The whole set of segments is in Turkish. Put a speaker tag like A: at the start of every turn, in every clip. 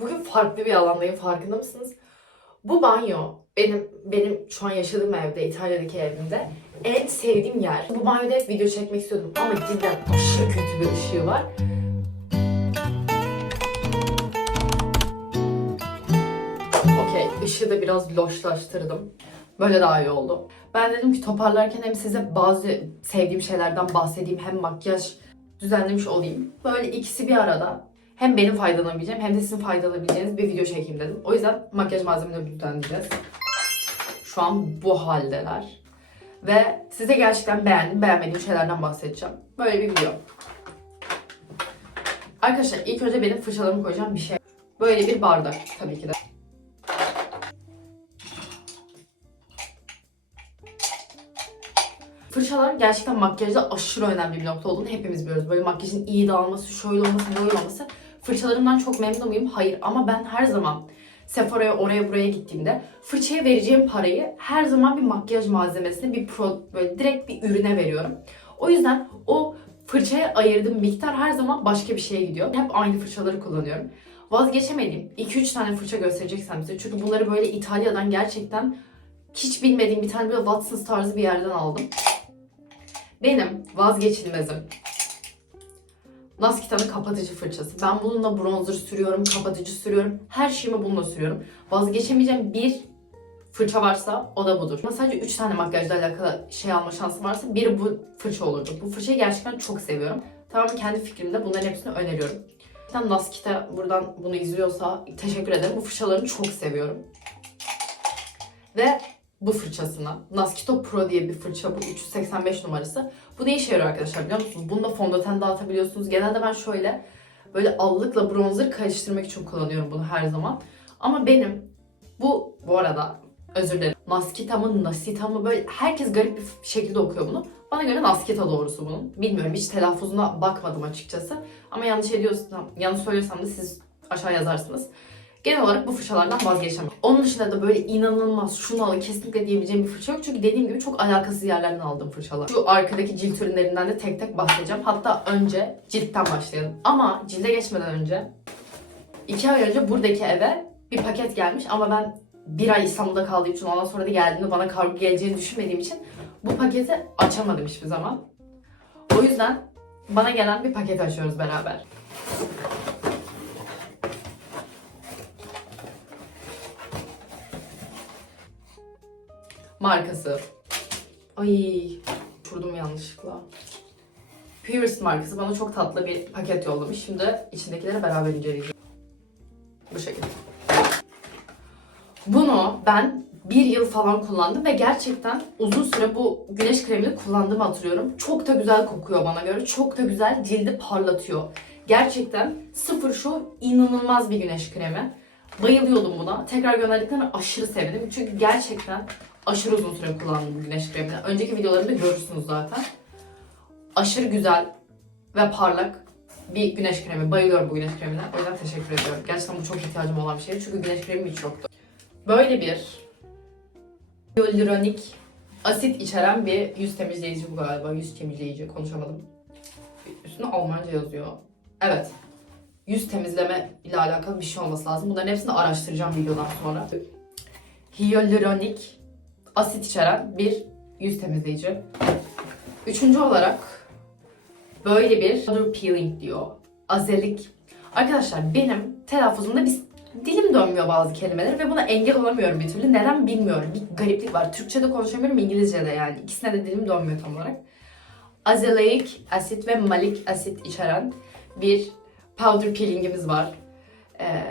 A: Bugün farklı bir alandayım farkında mısınız? Bu banyo benim benim şu an yaşadığım evde İtalya'daki evimde en sevdiğim yer. Bu banyoda hep video çekmek istiyordum ama cidden aşırı kötü bir ışığı var. Okey, ışığı da biraz loşlaştırdım. Böyle daha iyi oldu. Ben dedim ki toparlarken hem size bazı sevdiğim şeylerden bahsedeyim hem makyaj düzenlemiş olayım. Böyle ikisi bir arada hem benim faydalanabileceğim hem de sizin faydalanabileceğiniz bir video çekeyim dedim. O yüzden makyaj malzemeleri düzenleyeceğiz. Şu an bu haldeler. Ve size gerçekten beğendim, beğenmediğim şeylerden bahsedeceğim. Böyle bir video. Arkadaşlar ilk önce benim fırçalarımı koyacağım bir şey. Böyle bir bardak tabii ki de. Fırçalar gerçekten makyajda aşırı önemli bir nokta olduğunu hepimiz biliyoruz. Böyle makyajın iyi dağılması, şöyle olması, böyle olması. Fırçalarımdan çok memnun muyum? Hayır. Ama ben her zaman Sephora'ya oraya buraya gittiğimde fırçaya vereceğim parayı her zaman bir makyaj malzemesine, bir pro, böyle direkt bir ürüne veriyorum. O yüzden o fırçaya ayırdığım miktar her zaman başka bir şeye gidiyor. Hep aynı fırçaları kullanıyorum. Vazgeçemediğim 2-3 tane fırça göstereceksem size. Çünkü bunları böyle İtalya'dan gerçekten hiç bilmediğim bir tane böyle Watsons tarzı bir yerden aldım. Benim vazgeçilmezim. Naskita'nın kapatıcı fırçası. Ben bununla bronzer sürüyorum, kapatıcı sürüyorum. Her şeyimi bununla sürüyorum. Vazgeçemeyeceğim bir fırça varsa o da budur. Ama sadece 3 tane makyajla alakalı şey alma şansım varsa biri bu fırça olurdu. Bu fırçayı gerçekten çok seviyorum. Tamamen kendi fikrimde bunların hepsini öneriyorum. Zaten Naskita buradan bunu izliyorsa teşekkür ederim. Bu fırçalarını çok seviyorum. Ve bu fırçasına. Naskito Pro diye bir fırça bu 385 numarası. Bu ne işe yarıyor arkadaşlar biliyor musunuz? Bununla fondöten dağıtabiliyorsunuz. Genelde ben şöyle böyle allıkla bronzer karıştırmak için kullanıyorum bunu her zaman. Ama benim bu bu arada özür dilerim. Naskita mı Nasita mı böyle herkes garip bir şekilde okuyor bunu. Bana göre Naskita doğrusu bunun. Bilmiyorum hiç telaffuzuna bakmadım açıkçası. Ama yanlış ediyorsam, yanlış söylüyorsam da siz aşağı yazarsınız. Genel olarak bu fırçalardan vazgeçemem. Onun dışında da böyle inanılmaz şunu kesinlikle diyebileceğim bir fırça yok. Çünkü dediğim gibi çok alakasız yerlerden aldığım fırçalar. Şu arkadaki cilt ürünlerinden de tek tek bahsedeceğim. Hatta önce ciltten başlayalım. Ama cilde geçmeden önce iki ay önce buradaki eve bir paket gelmiş ama ben bir ay İstanbul'da kaldığım için ondan sonra da geldiğinde bana kargo geleceğini düşünmediğim için bu paketi açamadım hiçbir zaman. O yüzden bana gelen bir paket açıyoruz beraber. Markası. Ay, uçurdum yanlışlıkla. Purist markası bana çok tatlı bir paket yollamış. Şimdi içindekileri beraber inceleyeceğiz. Bu şekilde. Bunu ben bir yıl falan kullandım ve gerçekten uzun süre bu güneş kremini kullandığımı hatırlıyorum. Çok da güzel kokuyor bana göre. Çok da güzel cildi parlatıyor. Gerçekten sıfır şu inanılmaz bir güneş kremi. Bayılıyordum buna. Tekrar gönderdiklerine aşırı sevindim. Çünkü gerçekten aşırı uzun süre kullandım bu güneş kremini. Önceki videolarımda görürsünüz zaten. Aşırı güzel ve parlak bir güneş kremi. Bayılıyorum bu güneş kremine. O yüzden teşekkür ediyorum. Gerçekten bu çok ihtiyacım olan bir şey. Çünkü güneş kremim hiç yoktu. Böyle bir hyaluronik asit içeren bir yüz temizleyici bu galiba. Yüz temizleyici konuşamadım. Üstünde Almanca yazıyor. Evet. Yüz temizleme ile alakalı bir şey olması lazım. Bunların hepsini araştıracağım videodan sonra. Hyaluronik asit içeren bir yüz temizleyici. Üçüncü olarak böyle bir color peeling diyor. Azelik. Arkadaşlar benim telaffuzumda bir dilim dönmüyor bazı kelimeler ve buna engel olamıyorum bir türlü. Neden bilmiyorum. Bir gariplik var. Türkçe'de konuşamıyorum, İngilizce'de yani. İkisine de dilim dönmüyor tam olarak. Azelaic asit ve malik asit içeren bir powder peelingimiz var. Ee,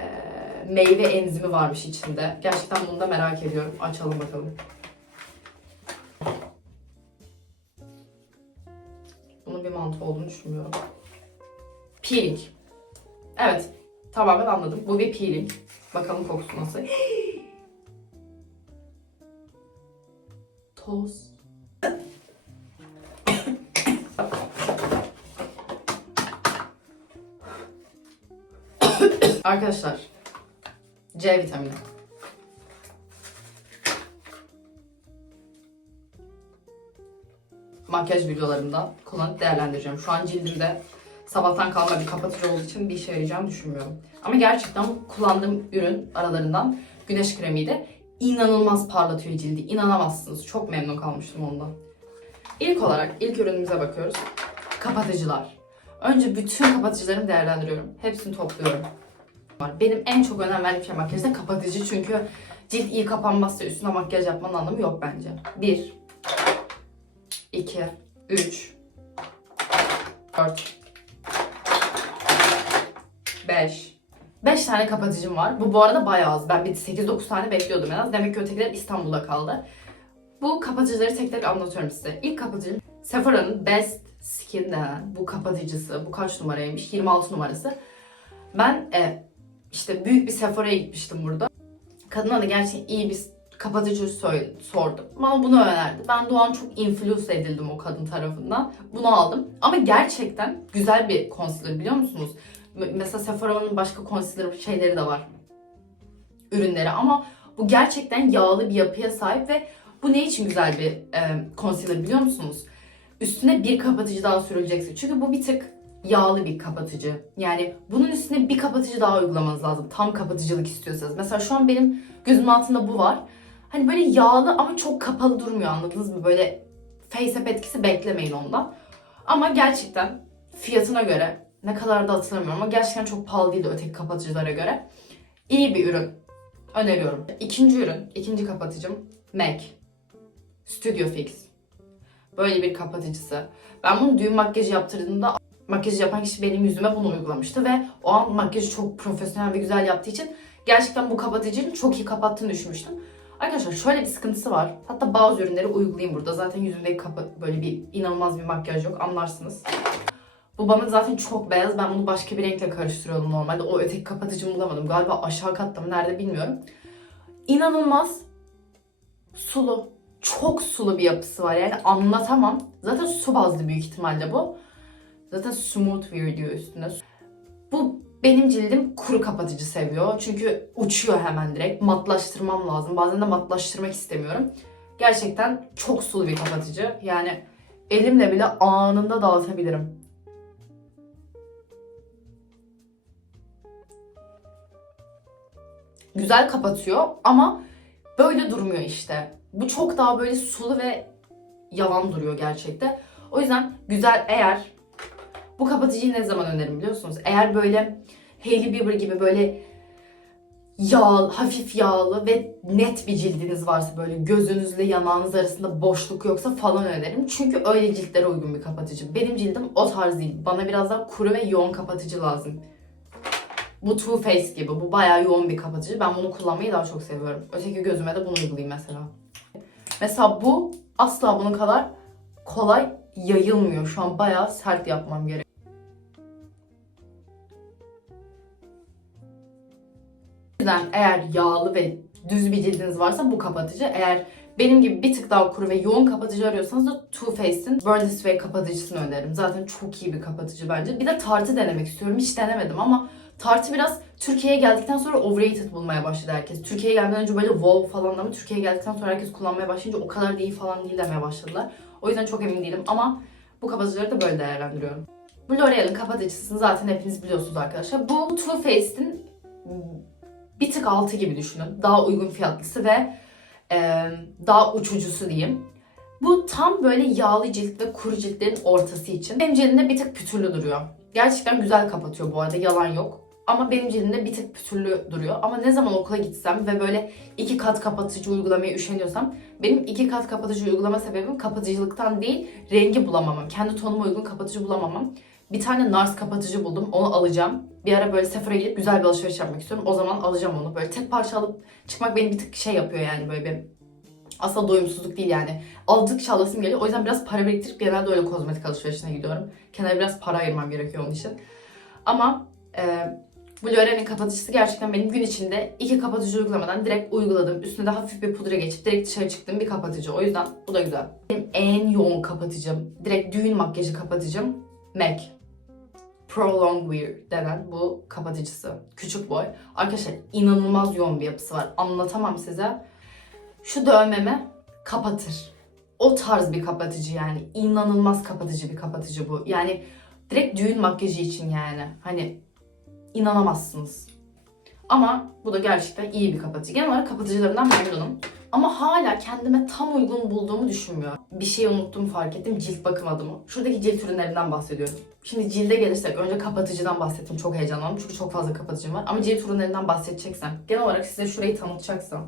A: meyve enzimi varmış içinde. Gerçekten bunu da merak ediyorum. Açalım bakalım. Olduğunu düşünmüyorum. Peeling. Evet. Tamamen anladım. Bu bir peeling. Bakalım kokusu nasıl. Toz. Arkadaşlar. C vitamini. Makyaj videolarımda kullanıp değerlendireceğim. Şu an cildimde sabahtan kalma bir kapatıcı olduğu için bir işe yarayacağını düşünmüyorum. Ama gerçekten kullandığım ürün aralarından güneş kremiydi. İnanılmaz parlatıyor cildi. İnanamazsınız. Çok memnun kalmıştım ondan. İlk olarak ilk ürünümüze bakıyoruz. Kapatıcılar. Önce bütün kapatıcılarımı değerlendiriyorum. Hepsini topluyorum. Benim en çok önem verdiğim şey makyajda kapatıcı çünkü cilt iyi kapanmazsa üstüne makyaj yapmanın anlamı yok bence. 1 2 3 4 5 5 tane kapatıcım var. Bu bu arada bayağı az. Ben bir 8-9 tane bekliyordum en az. Demek ki ötekiler İstanbul'da kaldı. Bu kapatıcıları tek tek anlatıyorum size. İlk kapatıcım Sephora'nın Best Skin denen bu kapatıcısı. Bu kaç numaraymış? 26 numarası. Ben e, işte büyük bir Sephora'ya gitmiştim burada. Kadına da gerçekten iyi bir kapatıcı sordum. Bana bunu önerdi. Ben Doğan çok influence edildim o kadın tarafından. Bunu aldım. Ama gerçekten güzel bir concealer biliyor musunuz? Mesela Sephora'nın başka concealer şeyleri de var. Ürünleri ama bu gerçekten yağlı bir yapıya sahip ve bu ne için güzel bir e, concealer biliyor musunuz? Üstüne bir kapatıcı daha sürülecekse. Çünkü bu bir tık yağlı bir kapatıcı. Yani bunun üstüne bir kapatıcı daha uygulamanız lazım. Tam kapatıcılık istiyorsanız. Mesela şu an benim gözümün altında bu var. Hani böyle yağlı ama çok kapalı durmuyor anladınız mı? Böyle face up etkisi beklemeyin ondan. Ama gerçekten fiyatına göre ne kadar da hatırlamıyorum ama gerçekten çok pahalı değildi öteki kapatıcılara göre. İyi bir ürün. Öneriyorum. İkinci ürün, ikinci kapatıcım MAC. Studio Fix. Böyle bir kapatıcısı. Ben bunu düğün makyajı yaptırdığımda makyajı yapan kişi benim yüzüme bunu uygulamıştı ve o an makyajı çok profesyonel ve güzel yaptığı için gerçekten bu kapatıcının çok iyi kapattığını düşünmüştüm. Arkadaşlar şöyle bir sıkıntısı var. Hatta bazı ürünleri uygulayayım burada. Zaten yüzümde böyle bir inanılmaz bir makyaj yok anlarsınız. Bu bana zaten çok beyaz. Ben bunu başka bir renkle karıştırıyordum normalde. O öteki kapatıcımı bulamadım. Galiba aşağı katta mı nerede bilmiyorum. İnanılmaz sulu. Çok sulu bir yapısı var. Yani anlatamam. Zaten su bazlı büyük ihtimalle bu. Zaten smooth wear diyor üstünde. Bu benim cildim kuru kapatıcı seviyor. Çünkü uçuyor hemen direkt. Matlaştırmam lazım. Bazen de matlaştırmak istemiyorum. Gerçekten çok sulu bir kapatıcı. Yani elimle bile anında dağıtabilirim. Güzel kapatıyor ama böyle durmuyor işte. Bu çok daha böyle sulu ve yavan duruyor gerçekte. O yüzden güzel eğer bu kapatıcıyı ne zaman öneririm biliyorsunuz? Eğer böyle Hailey Bieber gibi böyle yağ, hafif yağlı ve net bir cildiniz varsa böyle gözünüzle yanağınız arasında boşluk yoksa falan öneririm. Çünkü öyle ciltlere uygun bir kapatıcı. Benim cildim o tarz değil. Bana biraz daha kuru ve yoğun kapatıcı lazım. Bu Too Faced gibi. Bu bayağı yoğun bir kapatıcı. Ben bunu kullanmayı daha çok seviyorum. Öteki gözüme de bunu uygulayayım mesela. Mesela bu asla bunun kadar kolay yayılmıyor. Şu an bayağı sert yapmam gerek. Yüzden eğer yağlı ve düz bir cildiniz varsa bu kapatıcı. Eğer benim gibi bir tık daha kuru ve yoğun kapatıcı arıyorsanız da Too Faced'in Burn This Way kapatıcısını öneririm. Zaten çok iyi bir kapatıcı bence. Bir de Tarte'ı denemek istiyorum. Hiç denemedim ama Tarte biraz Türkiye'ye geldikten sonra overrated bulmaya başladı herkes. Türkiye'ye gelmeden önce böyle wow falan ama Türkiye'ye geldikten sonra herkes kullanmaya başlayınca o kadar da iyi falan değil demeye başladılar. O yüzden çok emin değilim ama bu kapatıcıları da böyle değerlendiriyorum. Bu L'Oreal'ın kapatıcısını zaten hepiniz biliyorsunuz arkadaşlar. Bu Too Faced'in bir tık altı gibi düşünün. Daha uygun fiyatlısı ve e, daha uçucusu diyeyim. Bu tam böyle yağlı cilt ve kuru ciltlerin ortası için. Benim cildimde bir tık pütürlü duruyor. Gerçekten güzel kapatıyor bu arada yalan yok. Ama benim cildimde bir tık pütürlü duruyor. Ama ne zaman okula gitsem ve böyle iki kat kapatıcı uygulamaya üşeniyorsam benim iki kat kapatıcı uygulama sebebim kapatıcılıktan değil rengi bulamamam. Kendi tonuma uygun kapatıcı bulamamam. Bir tane NARS kapatıcı buldum. Onu alacağım. Bir ara böyle Sephora'ya gidip güzel bir alışveriş yapmak istiyorum. O zaman alacağım onu. Böyle tek parça alıp çıkmak beni bir tık şey yapıyor yani böyle bir asla doyumsuzluk değil yani. Aldıkça alasım geliyor. O yüzden biraz para biriktirip genelde öyle kozmetik alışverişine gidiyorum. Kenara biraz para ayırmam gerekiyor onun için. Ama e, bu L'Oreal'in kapatıcısı gerçekten benim gün içinde iki kapatıcı uygulamadan direkt uyguladım. Üstüne de hafif bir pudra geçip direkt dışarı çıktığım bir kapatıcı. O yüzden bu da güzel. Benim en yoğun kapatıcım, direkt düğün makyajı kapatıcım MAC. Prolong Wear denen bu kapatıcısı. Küçük boy. Arkadaşlar inanılmaz yoğun bir yapısı var. Anlatamam size. Şu dövmemi kapatır. O tarz bir kapatıcı yani. İnanılmaz kapatıcı bir kapatıcı bu. Yani direkt düğün makyajı için yani. Hani inanamazsınız. Ama bu da gerçekten iyi bir kapatıcı. Genel olarak kapatıcılarından memnunum. Ama hala kendime tam uygun bulduğumu düşünmüyorum. Bir şey unuttum fark ettim. Cilt bakım adımı. Şuradaki cilt ürünlerinden bahsediyorum. Şimdi cilde gelirsek önce kapatıcıdan bahsettim. Çok heyecanlandım çünkü çok fazla kapatıcım var. Ama cilt ürünlerinden bahsedeceksem, genel olarak size şurayı tanıtacaksam.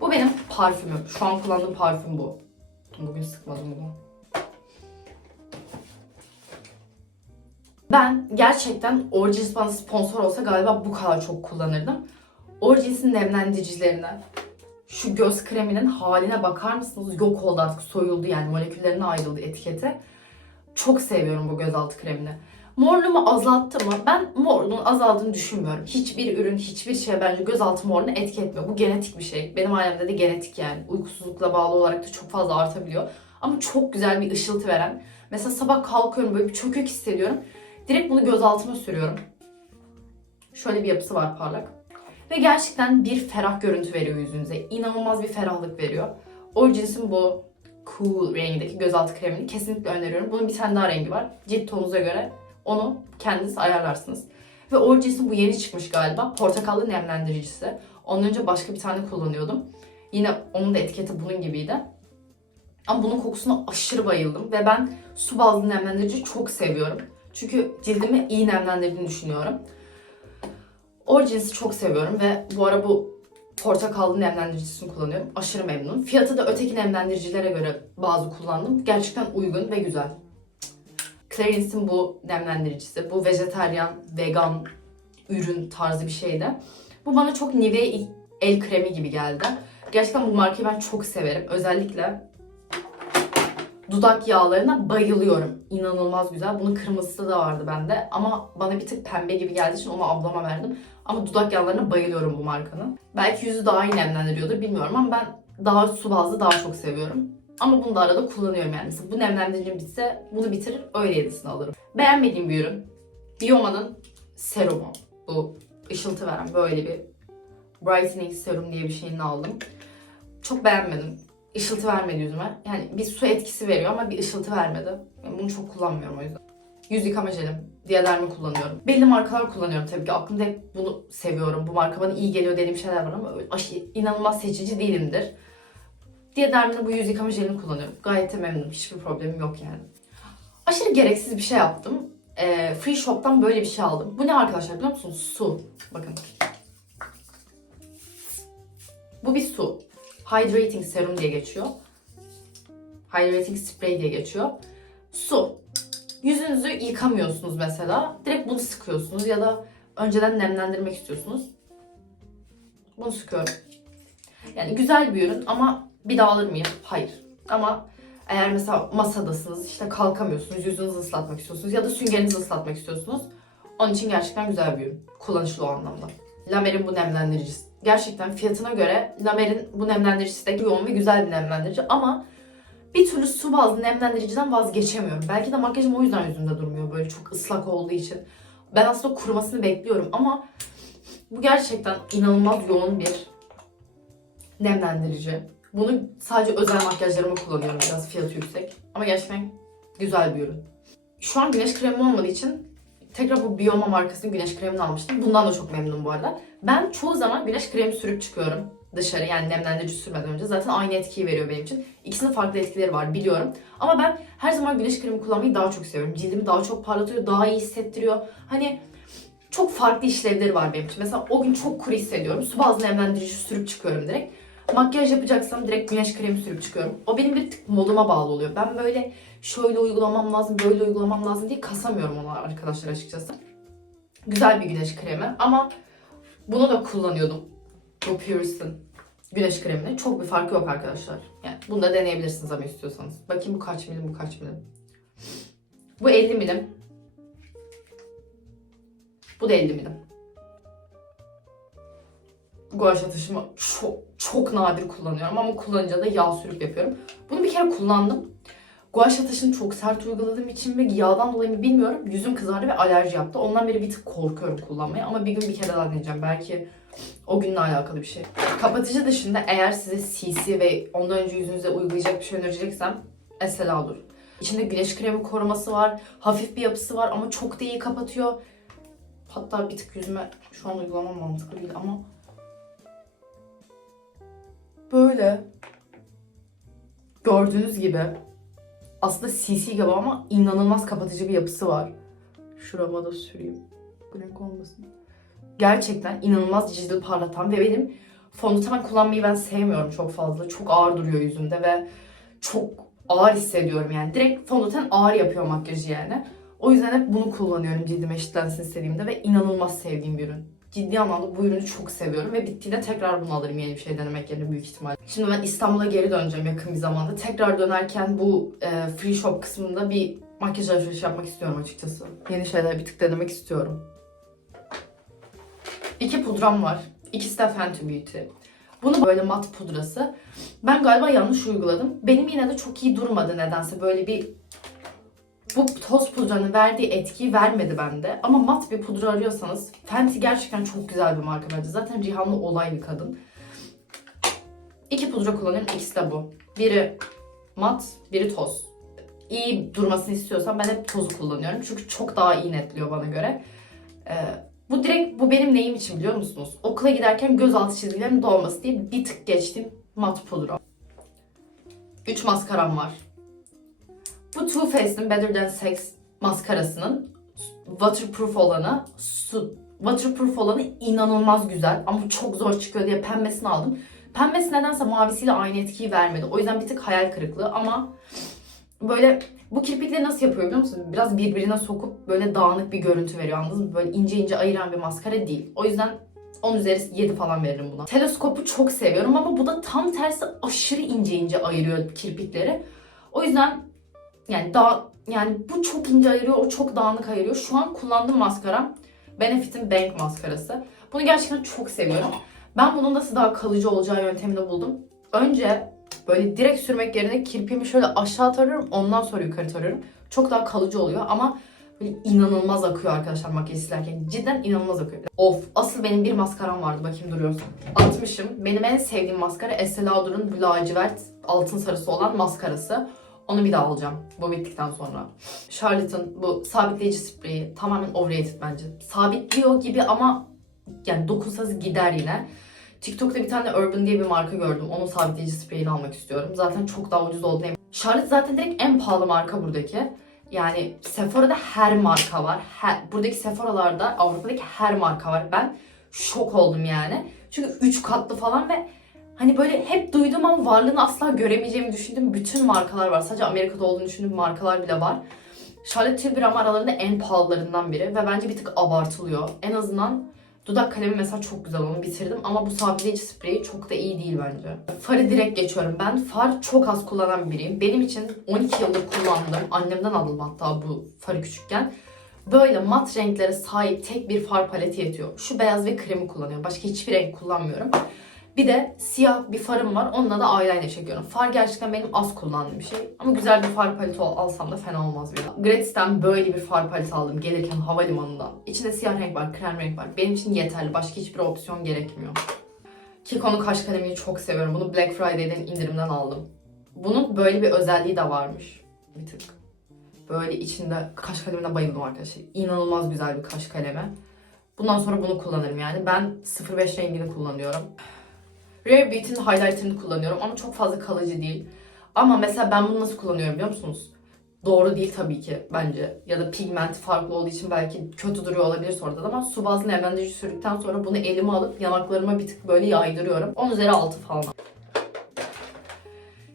A: Bu benim parfümüm. Şu an kullandığım parfüm bu. Bugün sıkmadım bunu. Ben gerçekten Origins bana sponsor olsa galiba bu kadar çok kullanırdım. Origins'in nemlendiricilerine, şu göz kreminin haline bakar mısınız? Yok oldu artık soyuldu yani moleküllerine ayrıldı etiketi. Çok seviyorum bu gözaltı kremini. Morluğumu azalttı mı? Ben morluğun azaldığını düşünmüyorum. Hiçbir ürün, hiçbir şey bence gözaltı morluğunu etki etmiyor. Bu genetik bir şey. Benim ailemde de genetik yani. Uykusuzlukla bağlı olarak da çok fazla artabiliyor. Ama çok güzel bir ışıltı veren. Mesela sabah kalkıyorum böyle bir çökük hissediyorum. Direkt bunu gözaltıma sürüyorum. Şöyle bir yapısı var parlak. Ve gerçekten bir ferah görüntü veriyor yüzünüze. İnanılmaz bir ferahlık veriyor. Origins'in bu cool rengindeki gözaltı kremini kesinlikle öneriyorum. Bunun bir tane daha rengi var. Cilt tonunuza göre onu kendiniz ayarlarsınız. Ve Origins'in bu yeni çıkmış galiba. Portakallı nemlendiricisi. Ondan önce başka bir tane kullanıyordum. Yine onun da etiketi bunun gibiydi. Ama bunun kokusuna aşırı bayıldım. Ve ben su bazlı nemlendirici çok seviyorum. Çünkü cildimi iyi nemlendirdiğini düşünüyorum. Origins'i çok seviyorum ve bu ara bu portakallı nemlendiricisini kullanıyorum. Aşırı memnunum. Fiyatı da öteki nemlendiricilere göre bazı kullandım. Gerçekten uygun ve güzel. Clarins'in bu nemlendiricisi. Bu vejeteryan, vegan ürün tarzı bir şeydi. Bu bana çok Nivea el kremi gibi geldi. Gerçekten bu markayı ben çok severim. Özellikle dudak yağlarına bayılıyorum. İnanılmaz güzel. Bunun kırmızısı da vardı bende. Ama bana bir tık pembe gibi geldiği için onu ablama verdim. Ama dudak yağlarına bayılıyorum bu markanın. Belki yüzü daha iyi nemlendiriyordur bilmiyorum ama ben daha su bazlı daha çok seviyorum. Ama bunu da arada kullanıyorum yani. Mesela bu nemlendiricim bitse bunu bitirir öyle yedisini alırım. Beğenmediğim bir ürün. Bioma'nın serumu. Bu ışıltı veren böyle bir brightening serum diye bir şeyini aldım. Çok beğenmedim. Işıltı vermedi yüzüme. Yani bir su etkisi veriyor ama bir ışıltı vermedi. Yani bunu çok kullanmıyorum o yüzden. Yüz yıkama jelim. Diadermi kullanıyorum. Belli markalar kullanıyorum tabii ki. Aklımda hep bunu seviyorum. Bu marka bana iyi geliyor dediğim şeyler var ama aşı, inanılmaz seçici değilimdir. Diadermi'nin bu yüz yıkama jelini kullanıyorum. Gayet de memnunum. Hiçbir problemim yok yani. Aşırı gereksiz bir şey yaptım. Ee, Free Shop'tan böyle bir şey aldım. Bu ne arkadaşlar biliyor musunuz? Su. Bakın. Bu bir su. Hydrating Serum diye geçiyor. Hydrating Spray diye geçiyor. Su. Yüzünüzü yıkamıyorsunuz mesela. Direkt bunu sıkıyorsunuz ya da önceden nemlendirmek istiyorsunuz. Bunu sıkıyorum. Yani güzel bir ürün ama bir daha alır mıyım? Hayır. Ama eğer mesela masadasınız işte kalkamıyorsunuz, yüzünüzü ıslatmak istiyorsunuz ya da süngerinizi ıslatmak istiyorsunuz. Onun için gerçekten güzel bir ürün. Kullanışlı o anlamda. La Mer'in bu nemlendiricisi. Gerçekten fiyatına göre La Mer'in bu nemlendiricisi de yoğun ve güzel bir nemlendirici ama bir türlü su bazlı nemlendiriciden vazgeçemiyorum. Belki de makyajım o yüzden yüzümde durmuyor böyle çok ıslak olduğu için. Ben aslında kurumasını bekliyorum ama bu gerçekten inanılmaz yoğun bir nemlendirici. Bunu sadece özel makyajlarıma kullanıyorum biraz fiyatı yüksek. Ama gerçekten güzel bir ürün. Şu an güneş kremi olmadığı için tekrar bu Bioma markasının güneş kremini almıştım. Bundan da çok memnunum bu arada. Ben çoğu zaman güneş kremi sürüp çıkıyorum dışarı yani nemlendirici sürmeden önce. Zaten aynı etkiyi veriyor benim için. İkisinin farklı etkileri var biliyorum. Ama ben her zaman güneş kremi kullanmayı daha çok seviyorum. Cildimi daha çok parlatıyor, daha iyi hissettiriyor. Hani çok farklı işlevleri var benim için. Mesela o gün çok kuru hissediyorum. Su bazlı nemlendirici sürüp çıkıyorum direkt. Makyaj yapacaksam direkt güneş kremi sürüp çıkıyorum. O benim bir tık moduma bağlı oluyor. Ben böyle şöyle uygulamam lazım, böyle uygulamam lazım diye kasamıyorum onu arkadaşlar açıkçası. Güzel bir güneş kremi ama bunu da kullanıyordum. Bu Pure's'ın güneş kremini. Çok bir farkı yok arkadaşlar. Yani bunu da deneyebilirsiniz ama istiyorsanız. Bakayım bu kaç milim, bu kaç milim. Bu 50 milim. Bu da 50 milim. Guaj atışımı çok çok nadir kullanıyorum ama kullanınca da yağ sürüp yapıyorum. Bunu bir kere kullandım. Guaj atışını çok sert uyguladığım için ve yağdan dolayı mı bilmiyorum yüzüm kızardı ve alerji yaptı. Ondan beri bir tık korkuyorum kullanmaya ama bir gün bir kere daha deneyeceğim. Belki o günle alakalı bir şey. Kapatıcı dışında eğer size CC ve ondan önce yüzünüze uygulayacak bir şey önereceksem Essela olur. İçinde güneş kremi koruması var, hafif bir yapısı var ama çok da iyi kapatıyor. Hatta bir tık yüzüme şu an uygulamam mantıklı değil ama böyle gördüğünüz gibi aslında CC gibi ama inanılmaz kapatıcı bir yapısı var. Şurama da süreyim. Renk olmasın. Gerçekten inanılmaz cildi parlatan ve benim fondöten kullanmayı ben sevmiyorum çok fazla. Çok ağır duruyor yüzümde ve çok ağır hissediyorum yani. Direkt fondöten ağır yapıyor makyajı yani. O yüzden hep bunu kullanıyorum cildim eşitlensin istediğimde ve inanılmaz sevdiğim bir ürün. Ciddi anlamda bu ürünü çok seviyorum ve bittiğinde tekrar bunu alırım yeni bir şey denemek yerine büyük ihtimal. Şimdi ben İstanbul'a geri döneceğim yakın bir zamanda. Tekrar dönerken bu e, free shop kısmında bir makyaj alışverişi yapmak istiyorum açıkçası. Yeni şeyler bir tık denemek istiyorum. İki pudram var. İkisi de Fenty Beauty. Bunu böyle mat pudrası. Ben galiba yanlış uyguladım. Benim yine de çok iyi durmadı nedense. Böyle bir bu toz pudranın verdiği etkiyi vermedi bende. Ama mat bir pudra arıyorsanız Fenty gerçekten çok güzel bir marka bence. Zaten Rihanna olay bir kadın. İki pudra kullanıyorum. İkisi de bu. Biri mat, biri toz. İyi durmasını istiyorsam ben hep tozu kullanıyorum. Çünkü çok daha iyi netliyor bana göre. Ee, bu direkt bu benim neyim için biliyor musunuz? Okula giderken gözaltı çizgilerim dolması diye bir tık geçtim mat pudra. 3 maskaram var. Bu Too Faced'in Better Than Sex maskarasının waterproof olanı, su, waterproof olanı inanılmaz güzel ama çok zor çıkıyor diye pembesini aldım. Pembesi nedense mavisiyle aynı etkiyi vermedi. O yüzden bir tık hayal kırıklığı ama böyle bu kirpikleri nasıl yapıyor biliyor musun? Biraz birbirine sokup böyle dağınık bir görüntü veriyor anladınız mı? Böyle ince ince ayıran bir maskara değil. O yüzden 10 üzeri 7 falan veririm buna. Teleskopu çok seviyorum ama bu da tam tersi aşırı ince ince ayırıyor kirpikleri. O yüzden yani daha yani bu çok ince ayırıyor, o çok dağınık ayırıyor. Şu an kullandığım maskaram Benefit'in Bank maskarası. Bunu gerçekten çok seviyorum. Ben bunun nasıl daha kalıcı olacağı yöntemini buldum. Önce böyle direkt sürmek yerine kirpiğimi şöyle aşağı tarıyorum, ondan sonra yukarı tarıyorum. Çok daha kalıcı oluyor ama böyle inanılmaz akıyor arkadaşlar makyaj silerken. Cidden inanılmaz akıyor. Of, asıl benim bir maskaram vardı. Bakayım duruyorsun. Atmışım. Benim en sevdiğim maskara Estee Lauder'ın lacivert altın sarısı olan maskarası. Onu bir daha alacağım bu bittikten sonra. Charlotte'ın bu sabitleyici spreyi tamamen overrated bence. Sabitliyor gibi ama yani dokunsanız gider yine. TikTok'ta bir tane Urban diye bir marka gördüm. Onun sabitleyici spreyini almak istiyorum. Zaten çok daha ucuz eminim. Charlotte zaten direkt en pahalı marka buradaki. Yani Sephora'da her marka var. Her, buradaki Sephora'larda Avrupa'daki her marka var. Ben şok oldum yani. Çünkü 3 katlı falan ve hani böyle hep duydum ama varlığını asla göremeyeceğimi düşündüğüm bütün markalar var. Sadece Amerika'da olduğunu düşündüğüm markalar bile var. Charlotte Tilbury ama aralarında en pahalılarından biri ve bence bir tık abartılıyor. En azından dudak kalemi mesela çok güzel onu bitirdim ama bu sabitleyici spreyi çok da iyi değil bence. Farı direkt geçiyorum. Ben far çok az kullanan biriyim. Benim için 12 yıldır kullandım. Annemden aldım hatta bu farı küçükken. Böyle mat renklere sahip tek bir far paleti yetiyor. Şu beyaz ve kremi kullanıyorum. Başka hiçbir renk kullanmıyorum. Bir de siyah bir farım var. Onunla da eyeliner çekiyorum. Far gerçekten benim az kullandığım bir şey. Ama güzel bir far paleti al- alsam da fena olmaz bir. Gratis'ten böyle bir far paleti aldım gelirken havalimanından. İçinde siyah renk var, krem renk var. Benim için yeterli. Başka hiçbir opsiyon gerekmiyor. Kiko'nun kaş kalemini çok seviyorum. Bunu Black Friday'den indirimden aldım. Bunun böyle bir özelliği de varmış. Bir tık. Böyle içinde kaş kalemine bayıldım arkadaşlar. İnanılmaz güzel bir kaş kalemi. Bundan sonra bunu kullanırım yani. Ben 05 rengini kullanıyorum. Rare Beauty'nin highlighter'ını kullanıyorum ama çok fazla kalıcı değil. Ama mesela ben bunu nasıl kullanıyorum biliyor musunuz? Doğru değil tabii ki bence. Ya da pigment farklı olduğu için belki kötü duruyor olabilir sonradan ama su bazlı nemlendirici sürdükten sonra bunu elime alıp yanaklarıma bir tık böyle yaydırıyorum. 10 üzeri 6 falan.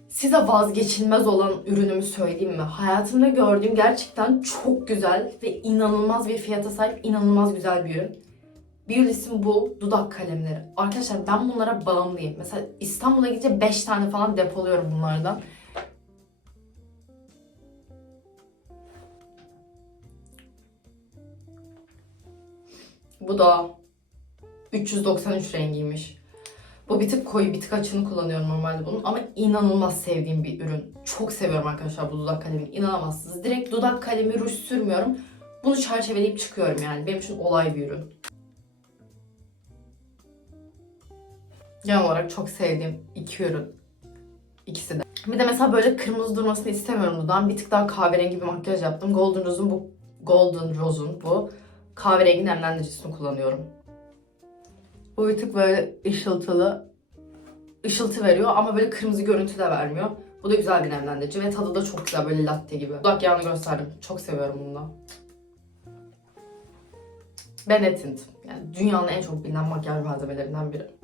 A: Size vazgeçilmez olan ürünümü söyleyeyim mi? Hayatımda gördüğüm gerçekten çok güzel ve inanılmaz bir fiyata sahip inanılmaz güzel bir ürün. Biolis'in bu dudak kalemleri. Arkadaşlar ben bunlara bağımlıyım. Mesela İstanbul'a gidince 5 tane falan depoluyorum bunlardan. Bu da 393 rengiymiş. Bu bir tık koyu, bir tık açığını kullanıyorum normalde bunun ama inanılmaz sevdiğim bir ürün. Çok seviyorum arkadaşlar bu dudak kalemini. İnanamazsınız. Direkt dudak kalemi ruj sürmüyorum. Bunu çerçeveleyip çıkıyorum yani. Benim için olay bir ürün. Genel olarak çok sevdiğim iki ürün. İkisi de. Bir de mesela böyle kırmızı durmasını istemiyorum dudağım. Bir tık daha kahverengi bir makyaj yaptım. Golden Rose'un bu Golden Rose'un bu kahverengi nemlendiricisini kullanıyorum. Bu bir tık böyle ışıltılı. ışıltı veriyor ama böyle kırmızı görüntü de vermiyor. Bu da güzel bir nemlendirici ve tadı da çok güzel böyle latte gibi. Dudak yağını gösterdim. Çok seviyorum bunu da. Benetint. Yani dünyanın en çok bilinen makyaj malzemelerinden biri.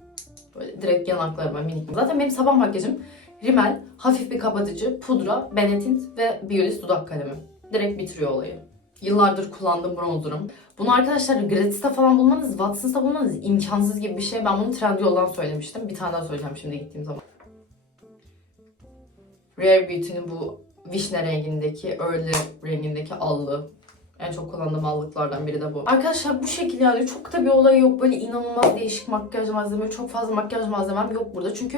A: Böyle direkt yanaklarıma minik. Zaten benim sabah makyajım rimel, hafif bir kapatıcı, pudra, Benetint ve Biolis dudak kalemi. Direkt bitiriyor olayı. Yıllardır kullandığım bronzerim. Bunu arkadaşlar gratis'te falan bulmanız, Watsons'ta bulmanız imkansız gibi bir şey. Ben bunu Trendyol'dan söylemiştim. Bir tane daha söyleyeceğim şimdi gittiğim zaman. Rare Beauty'nin bu vişne rengindeki, early rengindeki allığı. En çok kullandığım allıklardan biri de bu. Arkadaşlar bu şekil yani çok da bir olay yok. Böyle inanılmaz değişik makyaj malzeme, çok fazla makyaj malzemem yok burada. Çünkü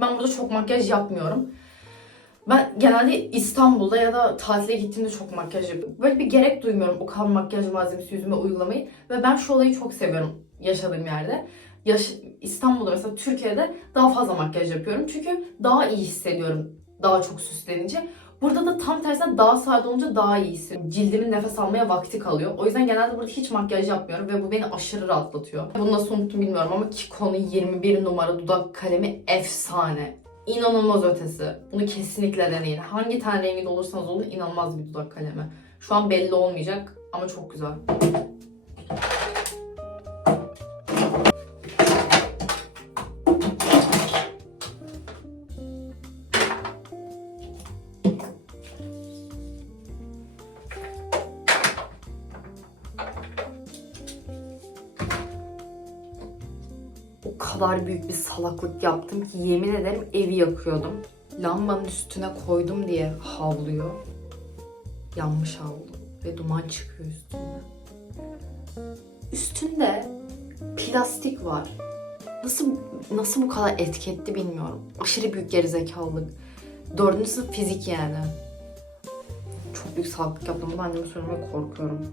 A: ben burada çok makyaj yapmıyorum. Ben genelde İstanbul'da ya da tatile gittiğimde çok makyaj yapıyorum. Böyle bir gerek duymuyorum o kadar makyaj malzemesi yüzüme uygulamayı. Ve ben şu olayı çok seviyorum yaşadığım yerde. Yaş İstanbul'da mesela Türkiye'de daha fazla makyaj yapıyorum. Çünkü daha iyi hissediyorum daha çok süslenince. Burada da tam tersine daha sade olunca daha iyi hissediyorum. Cildimin nefes almaya vakti kalıyor. O yüzden genelde burada hiç makyaj yapmıyorum ve bu beni aşırı rahatlatıyor. Bunu nasıl unuttum bilmiyorum ama Kiko'nun 21 numara dudak kalemi efsane. İnanılmaz ötesi. Bunu kesinlikle deneyin. Hangi ten renginde olursanız olun inanılmaz bir dudak kalemi. Şu an belli olmayacak ama çok güzel. Salaklık yaptım ki yemin ederim evi yakıyordum. Lambanın üstüne koydum diye havluyor. Yanmış havlu ve duman çıkıyor üstünde. Üstünde plastik var. Nasıl nasıl bu kadar etki etti bilmiyorum. Aşırı büyük gerizekalılık. Dördüncü sınıf fizik yani. Çok büyük salaklık yaptım. Bunu anneme söylemeye korkuyorum.